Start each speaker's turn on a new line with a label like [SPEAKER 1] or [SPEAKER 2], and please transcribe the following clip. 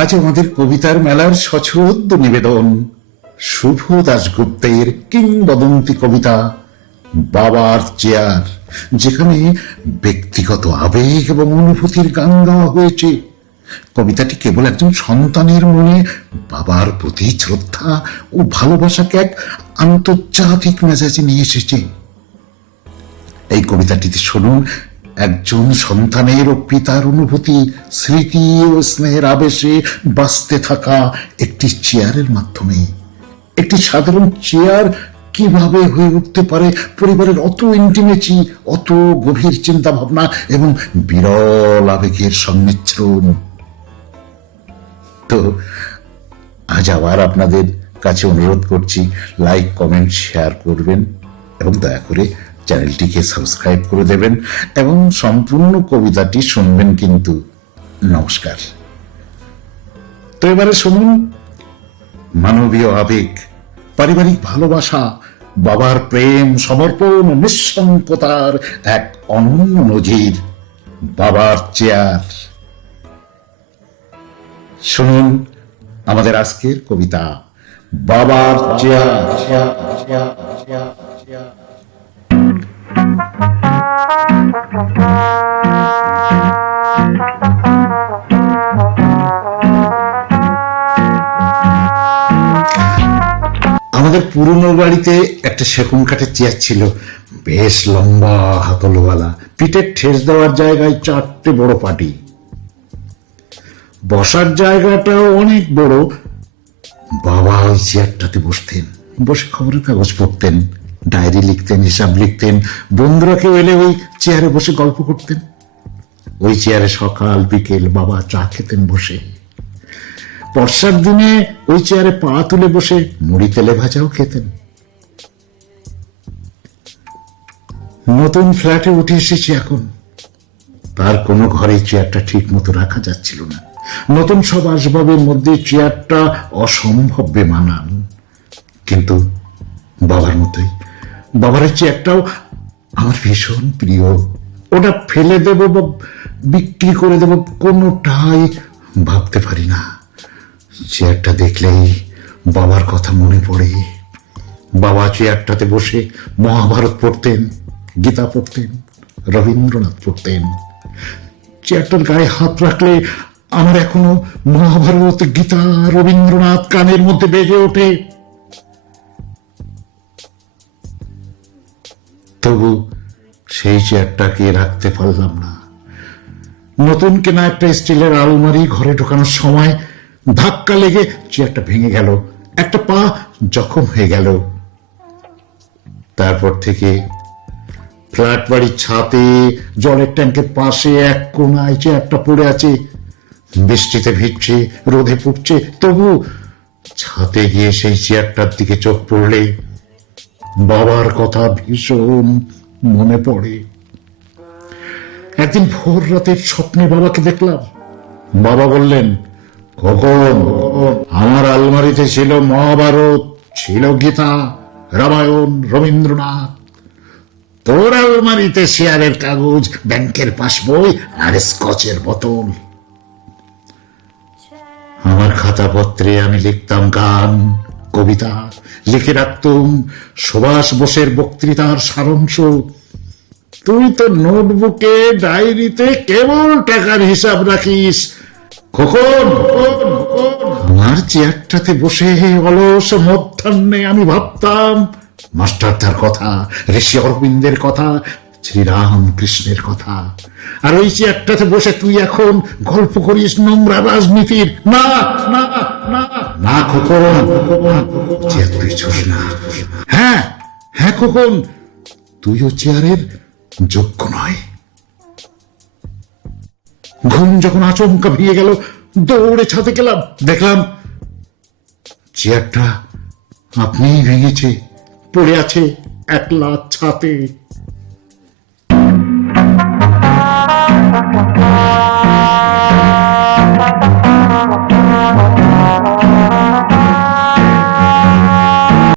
[SPEAKER 1] আজ আমাদের কবিতার মেলার সশ্রদ্ধ নিবেদন। শুভ দাশগুপ্তের কিংবদন্তি কবিতা, বাবার চেয়ার, যেখানে ব্যক্তিগত আবেগ এবং অনুভূতির গান গাওয়া হয়েছে। কবিতাটি কেবল একজন সন্তানের মনে বাবার প্রতি শ্রদ্ধা ও ভালোবাসাকে এক আন্তর্জাতিক মেজাজে নিয়ে এসেছে। এই কবিতাটিতে শুনুন একজন সন্তানের ও পিতার অনুভূতি, স্মৃতি ও স্নেহের আবেশে বাঁচতে থাকা একটি চেয়ারের মাধ্যমে। একটি সাধারণ চেয়ার কীভাবে হয়ে উঠতে পারে? পরিবারের অত ইন্টিমেচি অত গভীর চিন্তা ভাবনা এবং বিরল আবেগের সংমিশ্রণ। তো, আজ আবার আপনাদের কাছে অনুরোধ করছি লাইক কমেন্ট শেয়ার করবেন এবং দয়া করে চ্যানেলটিকে সাবস্ক্রাইব করে দেবেন এবং সম্পূর্ণ কবিতাটি শুনবেন কিন্তু নমস্কার। তো এবারে শুনুন, মানবীয় আবেগ, পারিবারিক ভালোবাসা, বাবার প্রেম, সমর্পণ নিঃসঙ্কতার এক অনন্য নজির, বাবার চেয়ার। শুনুন আমাদের আজকের কবিতা, বাবার চেয়ার। আমাদের পুরনো বাড়িতে একটা সেগুন কাঠের চেয়ার ছিল, বেশ লম্বা হাতলওয়ালা। পিঠের ঠেস দেওয়ার জায়গায় চারটে বড় পাটি। বসার জায়গাটাও অনেক বড়। বাবা ওই চেয়ারটাতে বসতেন, বসে খবরের কাগজ পড়তেন, ডায়েরি লিখতেন, হিসাব লিখতেন, বন্ধুরা কেউ এলে ওই চেয়ারে বসে গল্প করতেন। ওই চেয়ারে সকাল বিকেল বাবা চা খেতেন বসে। বর্ষার দিনে ওই চেয়ারে পা তুলে বসে মুড়ি তেলে ভাজাও খেতেন। নতুন ফ্ল্যাটে উঠে এসেছি এখন। তার কোনো ঘরে চেয়ারটা ঠিক মতো রাখা যাচ্ছিল না। নতুন সব আসবাবের মধ্যে চেয়ারটা অসম্ভব বেমানান। কিন্তু বাবার মতোই। বাবার চেয়ারটাও আমার ভীষণ প্রিয়। ওটা ফেলে দেব বা বিক্রি করে দেব কোনোটাই ভাবতে পারি না। চেয়ারটা দেখলেই বাবার কথা মনে পড়ে। বাবা চেয়ারটাতে বসে মহাভারত পড়তেন, গীতা পড়তেন, রবীন্দ্রনাথ পড়তেন। চেয়ারটার গায়ে হাত রাখলে আমার এখনও মহাভারত, গীতা, রবীন্দ্রনাথ কানের মধ্যে বেজে ওঠে। তবু সেই চেয়ারটাকে রাখতে পারলাম না। নতুন কেনা একটা স্টিলের আলমারি ঘরে ঢোকানোর সময় ধাক্কা লেগে চেয়ারটা ভেঙে গেল। একটা পা জখম হয়ে গেল। তারপর থেকে ফ্ল্যাট বাড়ির ছাতে জলের ট্যাঙ্কের পাশে এক কোনায় চেয়ারটা পড়ে আছে। বৃষ্টিতে ভিজছে, রোদে পুড়ছে তবু ছাতে গিয়ে সেই চেয়ারটার দিকে চোখ পড়লে বাবার কথা ভীষণ মনে পড়ে। একদিন ভোর রাতের স্বপ্নে বাবাকে দেখলাম। বাবা বললেন কখন আমার আলমারিতে ছিল মহাভারত, ছিল গীতা, রামায়ণ, রবীন্দ্রনাথ। তোর আলমারিতে শেয়ারের কাগজ, ব্যাংকের পাসবই আর স্কচের বোতল। আমার খাতাপত্রে আমি লিখতাম গান, কবিতা, লিখে রাখতুম সুভাষ বোসের বক্তৃতার সারাংশ। তুই তো নোটবুকে, ডায়েরিতে কেবল টাকার হিসাব রাখিস খোকন! আমার চেয়ারটাতে বসে অলস মধ্যাহ্নে আমি ভাবতাম মাস্টারদার কথা ঋষি অরবিন্দের কথা কথা। আর ওই চেয়ারটাতে বসে তুই এখন গল্প করিস নোংরা রাজনীতির। না না না। না খোকন চেয়ার তুই ছুস না। হ্যাঁ হ্যাঁ খোকন তুইও চেয়ারের যোগ্য নয়। ঘুম যখন আচমকা ভেঙে গেল, দৌড়ে ছাদে গেলাম, দেখলাম চেয়ারটা আপনিই ভেঙেছে, পড়ে আছে একলা ছাতে